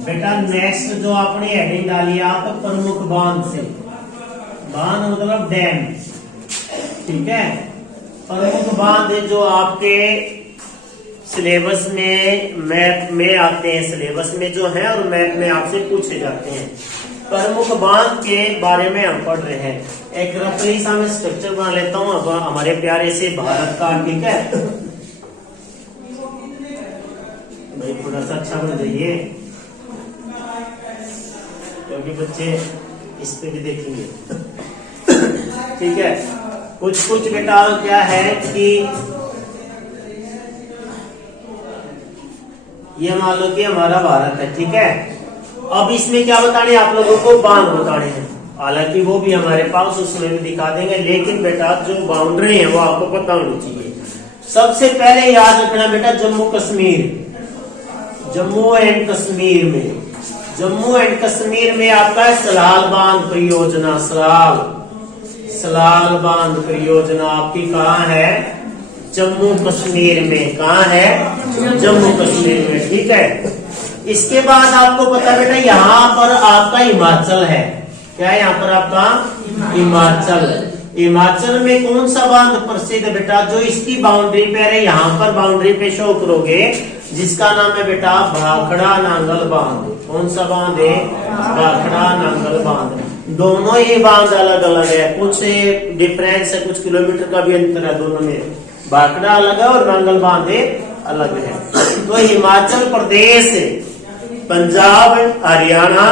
बेटा नेक्स्ट जो आपने हेडिंग डाली आप प्रमुख बांध से, बांध मतलब डैम, ठीक है। प्रमुख बांध जो आपके सिलेबस में मैथ में आते हैं, सिलेबस में जो है और मैथ में आपसे पूछे जाते हैं। प्रमुख बांध के बारे में हम पढ़ रहे हैं। एक रफली सा मैं स्ट्रक्चर बना लेता हूँ अब हमारे प्यारे से भारत का, ठीक है भाई, थोड़ा सा अच्छा बन जाइए क्योंकि बच्चे इस पे भी देखेंगे ठीक है। कुछ बेटा क्या है कि ये मान लो कि हमारा भारत है, ठीक है। अब इसमें क्या बताने आप लोगों को, बांध बताने हैं। हालांकि वो भी हमारे पास उसमें भी दिखा देंगे, लेकिन बेटा जो बाउंड्री है वो आपको पता होनी चाहिए। सबसे पहले याद रखना बेटा, जम्मू एंड कश्मीर में, जम्मू एंड कश्मीर में आपका सलाल बांध परियोजना, सलाल बांध परियोजना आपकी कहाँ है, जम्मू कश्मीर में। कहाँ है, जम्मू कश्मीर में, ठीक है। इसके बाद आपको पता बेटा यहाँ पर आपका हिमाचल है। क्या है यहाँ पर आपका हिमाचल। हिमाचल में कौन सा बांध प्रसिद्ध बेटा, जो इसकी बाउंड्री पे है, यहाँ पर बाउंड्री पे शो करोगे, जिसका नाम है बेटा भाखड़ा नांगल बांध। कौन सा बांध है, भाखड़ा नांगल बांध। दोनों ही बांध अलग अलग है, कुछ डिफरेंस है, कुछ किलोमीटर का भी अंतर है दोनों में। भाखड़ा अलग है और नांगल बांध अलग है। तो हिमाचल प्रदेश, पंजाब, हरियाणा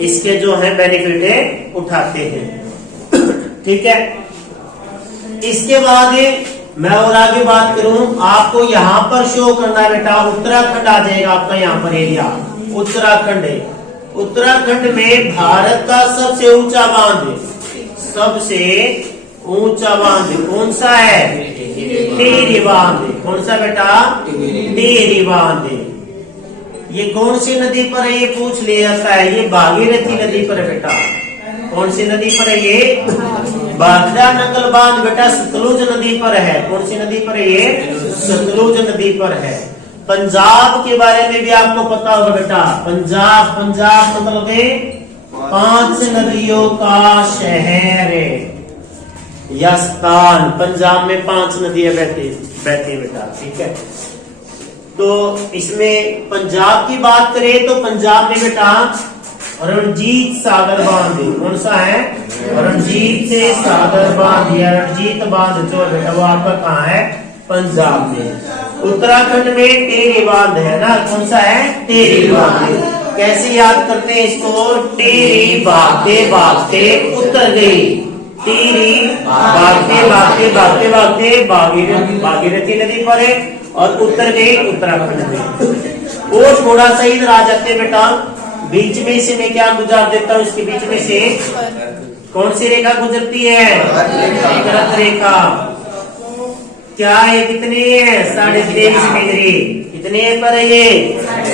इसके जो है बेनिफिट उठाते हैं, ठीक है। इसके बाद मैं और आगे बात करूं, आपको यहाँ पर शो करना है बेटा, उत्तराखंड आ जाएगा आपका यहाँ पर एरिया, उत्तराखंड है। उत्तराखंड में भारत का सबसे ऊंचा बांध, सबसे ऊंचा बांध कौन सा है, टिहरी बांध। कौन सा बेटा, टिहरी बांध। ये कौन सी नदी पर है, ये पूछ लिया जाता है। ये भागीरथी नदी पर है बेटा। कौन सी नदी पर है ये, भाखड़ा नांगल बांध बेटा सतलुज नदी पर है। कौन सी नदी पर है ये, सतलुज नदी पर है। पंजाब के बारे में भी आपको पता होगा बेटा, पंजाब मतलब 5 नदियों का शहर या स्थान। पंजाब में 5 नदियां बहती है बेटा, ठीक है। तो इसमें पंजाब की बात करें तो पंजाब में बेटा रणजीत सागर बांध। कौन सा है, रणजीत सागर बांध या रणजीत बांध जो बेटा वो आपका कहाँ है, पंजाब में। उत्तराखंड में टिहरी बांध है ना, कौन सा है, टिहरी बांध। कैसे याद करते हैं इसको, टिहरी भागते भागते उतर गई, टिहरी भागते भागते भागीरथी नदी पर है और उतर गई उत्तराखंड में। और थोड़ा सा इधर आ जाते बेटा, बीच में से मैं क्या गुजार देता हूँ, इसके बीच में से कौन सी रेखा गुजरती है, कर्क रेखा। क्या है, कितनी है, 23.5 डिग्री। कितने पर है ये,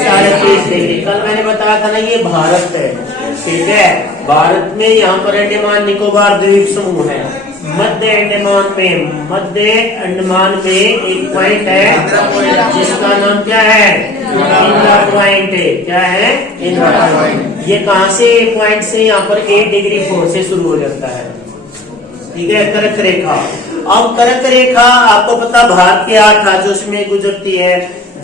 23.5 डिग्री। कल मैंने बताया था ना ये भारत है, ठीक है। भारत में यहाँ पर अंडमान निकोबार द्वीप समूह है। मध्य अंडमान में एक पॉइंट है जिसका नाम क्या है, इंदिरा पॉइंट। क्या है, इंदिरा पॉइंट। ये कहाँ से पॉइंट से यहाँ पर 8 डिग्री 4 से शुरू हो जाता है, ठीक है। कर्क रेखा। अब कर्क रेखा आपको पता भारत के 8 राज्यों में गुजरती है।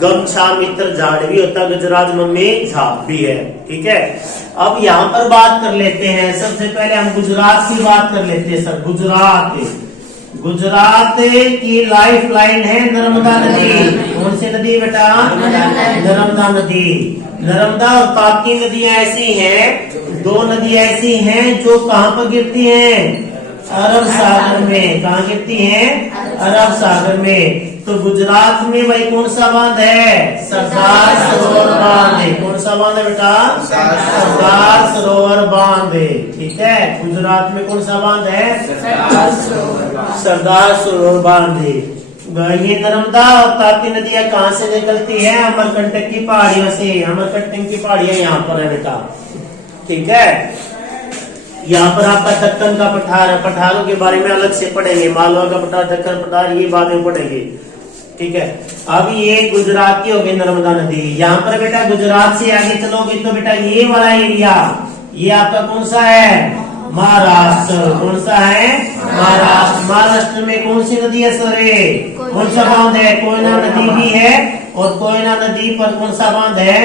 गमछा मित्र झाड़ भी होता है, गुजरात में झाप भी है, ठीक है। अब यहाँ पर बात कर लेते हैं, सबसे पहले हम गुजरात की बात कर लेते हैं सर। गुजरात की लाइफ लाइन है नर्मदा नदी। कौन सी नदी बेटा, नर्मदा नदी। नर्मदा और ताप्ती नदियां ऐसी हैं, 2 नदियां ऐसी हैं जो कहाँ पर गिरती हैं, अरब सागर में। कहाँ गिरती हैं, अरब सागर में। तो गुजरात में भाई कौन सा बांध है, सरदार सरोवर बांध है। कौन सा बांध है बेटा, सरदार सरोवर बांध है, ठीक है। गुजरात में कौन सा बांध है, सरदार सरोवर बांध है। ये नर्मदा और ताप्ती नदियां कहाँ से निकलती है, अमरकंटक की पहाड़ियों से। अमरकंटक की पहाड़ियां यहाँ पर है बेटा, ठीक है। यहाँ पर आपका दक्कन का पठार है, पठारों के बारे में अलग से पढ़ेंगे। मालवा का पठार, दक्कन पठार, ये बाद में पढ़ेंगे। ठीक है। अब ये गुजरात की होगी नर्मदा नदी। यहाँ पर बेटा गुजरात से आगे चलोगे तो बेटा ये वाला एरिया, ये आपका कौन सा है? महाराष्ट्र। कौन सा है? महाराष्ट्र। महाराष्ट्र में कौन सी नदी है सरे? कौन सा बांध है? कोयना नदी भी है, और कोयना नदी पर कौन सा बांध है?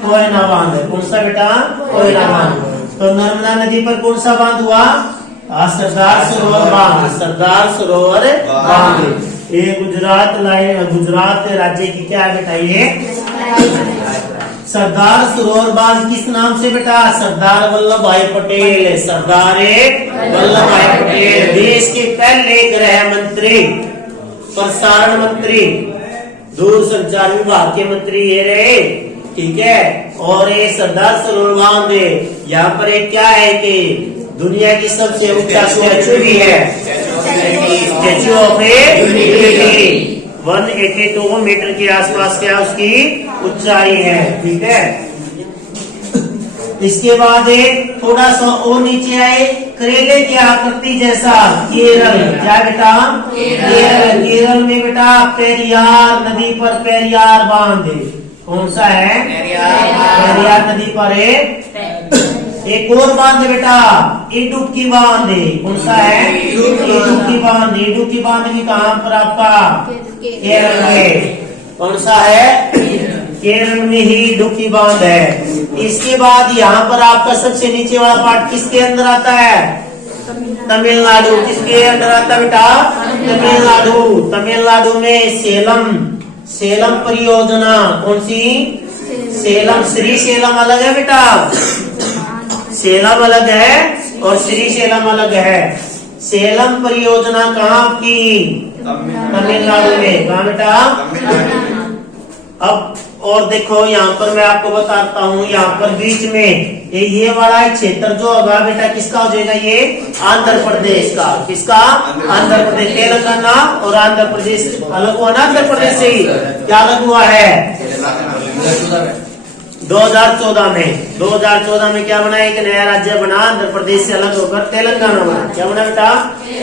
कोयना बांध है। कौन सा बेटा? कोयना बांध। तो नर्मदा नदी पर कौन सा बांध हुआ? सरदार सरोवर बांध। सरदार सरोवर बांध। ये गुजरात लाइन, गुजरात राज्य की क्या है बेटा? ये सरदार सरोवर बांध किस नाम से बेटा? सरदार वल्लभ भाई पटेल। सरदार वल्लभ भाई पटेल देश के पहले गृह मंत्री, प्रसारण मंत्री, दूरसंचार विभाग के मंत्री ये रहे, ठीक है। और ये सरदार सरोवर बांध यहाँ पर एक क्या है कि दुनिया की सबसे ऊंचा स्टैचू भी है, स्टैचू ऑफ यूनिटी। 182 मीटर के आसपास क्या उसकी ऊंचाई है, ठीक है। इसके बाद एक थोड़ा सा और नीचे आए, करेले की आकृति जैसा केरल। क्या बेटा? केरल। केरल में बेटा पेरियार नदी पर पेरियार बांध। कौन सा है? पेरियार नदी पर एक और बांध बेटा, इडुक्की बांध। कौन सा है? इडुक्की बांध। इडुक्की बांध भी कहाँ पर आपका? केरल में। कौन सा है? केरल में ही इडुक्की बांध है। इसके बाद यहाँ पर आपका सबसे नीचे वाला पार्ट किसके अंदर आता है? तमिलनाडु। किसके अंदर आता है बेटा? तमिलनाडु। तमिलनाडु में सेलम परियोजना। कौन सी? सेलम। श्री सेलम अलग है बेटा, सेलम अलग है और श्री सेलम अलग है। सेलम परियोजना कहाँ की? तमिलनाडु में। कहाँ बेटा? अब और देखो यहाँ पर मैं आपको बताता हूँ, यहाँ पर बीच में ये वाला क्षेत्र जो होगा बेटा किसका हो जाएगा? ये आंध्र प्रदेश का। किसका? आंध्र प्रदेश। तेलंगाना और आंध्र प्रदेश अलग हुआ ना? आंध्र प्रदेश से ही क्या अलग हुआ है? 2014 में। 2014 में क्या बना? एक नया राज्य बना, आंध्र प्रदेश से अलग होकर तेलंगाना बना। क्या बना बेटा?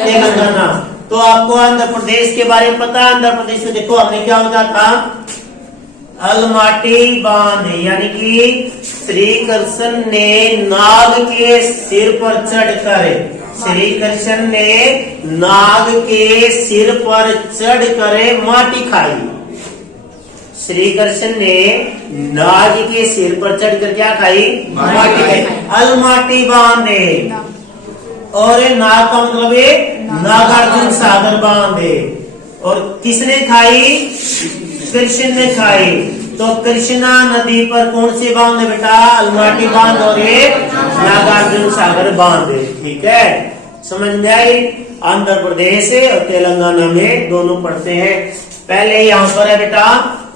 तेलंगाना। तो आपको आंध्र प्रदेश के बारे में पता है? आंध्र प्रदेश में देखो हमने क्या होता था? अलमाटी बांध, यानी कि श्री कृष्ण ने नाग के सिर पर चढ़कर, श्री कृष्ण ने नाग के सिर पर चढ़कर माटी खाई। श्री कृष्ण ने नाग के सिर पर चढ़कर क्या खाई? माटी खाई। अलमाटी बांधे। और नाग का मतलब है नागार्जुन सागर बांधे। और किसने खाई? कृष्ण ने खाई। तो कृष्णा नदी पर कौन से बांध बेटा? अलमाटी बांध और एक नागार्जुन सागर बांध। ठीक है, समझ में आई? आंध्र प्रदेश और तेलंगाना में दोनों पड़ते हैं। पहले यहाँ पर है बेटा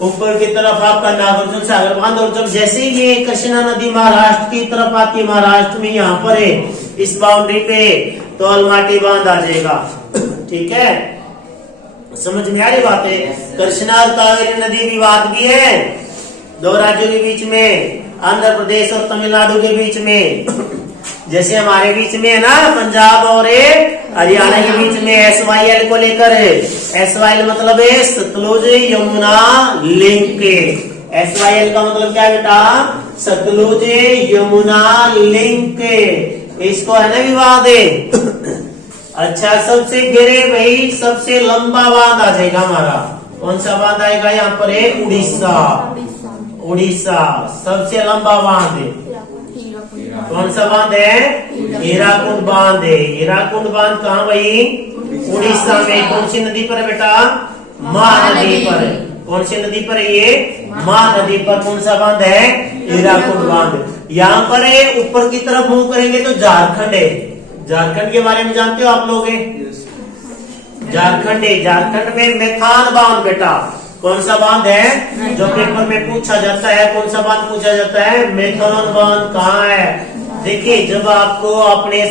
ऊपर की तरफ आपका नागार्जुन सागर बांध, और जब जैसे ही ये कृष्णा नदी महाराष्ट्र की तरफ आती है, महाराष्ट्र में यहाँ पर है इस बाउंड्री पे, तो अलमाटी बांध आ जाएगा। ठीक है, समझ में आ रही बात है? कृष्णा और कावेरी नदी विवाद भी है दो राज्यों के बीच में, आंध्र प्रदेश और तमिलनाडु के बीच में। जैसे हमारे बीच में है ना पंजाब और हरियाणा के बीच में SYL को लेकर है। SYL मतलब है सतलुज यमुना लिंक। SYL का मतलब क्या है बेटा? सतलुज यमुना लिंक। इसको है ना विवाद है। अच्छा, सबसे गिरे भाई सबसे लंबा बांध आ जाएगा हमारा। कौन सा बांध आएगा यहाँ पर? है उड़ीसा। उड़ीसा सबसे लंबा बांध है। कौन सा बांध है? हीराकुंड बांध है। हीराकुंड बांध कहाँ भाई? उड़ीसा में। कौन सी नदी पर है बेटा? महानदी पर। कौन सी नदी पर है ये? महानदी पर। कौन सा बांध है? हीराकुंड बांध। यहाँ पर ऊपर की तरफ मूव करेंगे तो झारखंड है। झारखंड के बारे में जानते हो आप लोग? झारखंड है। झारखंड में मेथान बांध बेटा। कौन सा बांध है? जो पेपर में पूछा जाता है, कौन सा बांध पूछा जाता है? मेथान बांध कहाँ है? देखिए, जब आपको अपने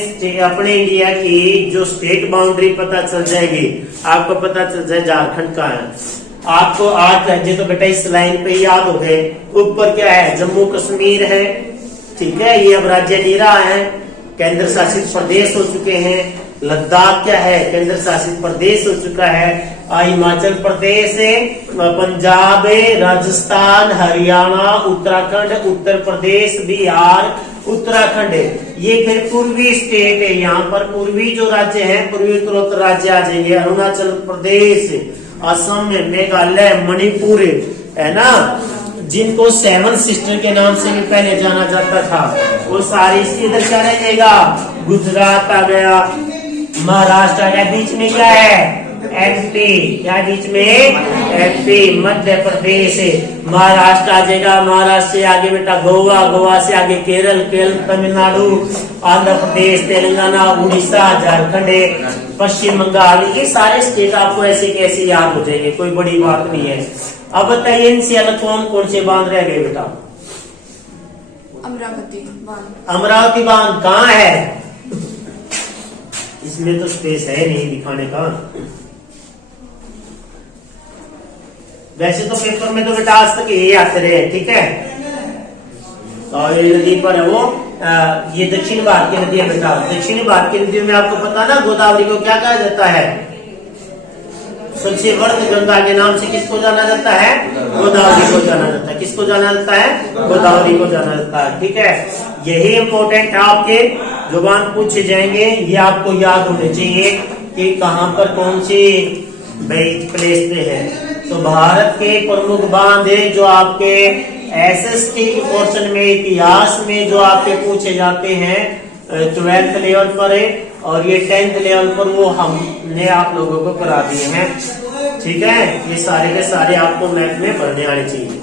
इंडिया की जो स्टेट बाउंड्री पता चल जाएगी, आपको पता चल जाए झारखंड कहाँ है। आपको 8 राज्य तो बेटा इस लाइन पे याद हो गए। ऊपर क्या है? जम्मू कश्मीर है। ठीक है, ये अब राज्य नहीं रहा है, केंद्र शासित प्रदेश हो चुके हैं। लद्दाख क्या है, केंद्र शासित प्रदेश हो चुका है। हिमाचल प्रदेश है, पंजाब है, राजस्थान, हरियाणा, उत्तराखंड, उत्तर प्रदेश, बिहार, उत्तराखंड है। ये फिर पूर्वी स्टेट है। यहाँ पर पूर्वी जो राज्य है, पूर्वी उत्तरोत्तर राज्य आ जाएंगे। अरुणाचल प्रदेश, असम, मेघालय, मणिपुर है ना, जिनको सेवन सिस्टर के नाम से भी पहले जाना जाता था, वो सारी इधर क्या रह जाएगा, गुजरात आ गया, महाराष्ट्र आ गया, बीच में क्या है एमपी, क्या बीच में एमपी, मध्य प्रदेश, महाराष्ट्र आ जाएगा, महाराष्ट्र से आगे बेटा गोवा, गोवा से आगे केरल, केरल तमिलनाडु, आंध्र प्रदेश, तेलंगाना, उड़ीसा, झारखंड, पश्चिम बंगाल, ये सारे स्टेट आपको ऐसे कैसे याद हो जाएंगे, कोई बड़ी बात नहीं है। अब बताइए इनसे अलग कौन कौन से बांध रह गए बेटा? अमरावती बांध। अमरावती बांध कहाँ है? इसमें तो स्पेस है नहीं दिखाने का। वैसे तो पेपर में तो बेटा आज तक यही आते रहे, ठीक है। और ये नदी पर है वो ये दक्षिण भारत की नदी है बेटा। दक्षिणी भारत की नदियों में आपको पता ना, गोदावरी को क्या कहा जाता है? सबसे वर्त गंगा के नाम से किसको जाना जाता है? गोदावरी को जाना जाता है। किसको जाना जाता है? गोदावरी को जाना जाता है, ठीक है। यही इंपॉर्टेंट है, आपके जुबान पूछे जाएंगे, ये आपको याद होने चाहिए कि कहाँ पर कौन सी प्लेस पे है। तो भारत के प्रमुख बांध है जो आपके एसएसटी के पोर्शन में, इतिहास में जो आपके पूछे जाते हैं 12th लेवल पर है, और ये 10th लेवल पर वो हमने आप लोगों को करा दिए हैं, ठीक है। ये सारे के सारे आपको मैथ में पढ़ने आने चाहिए।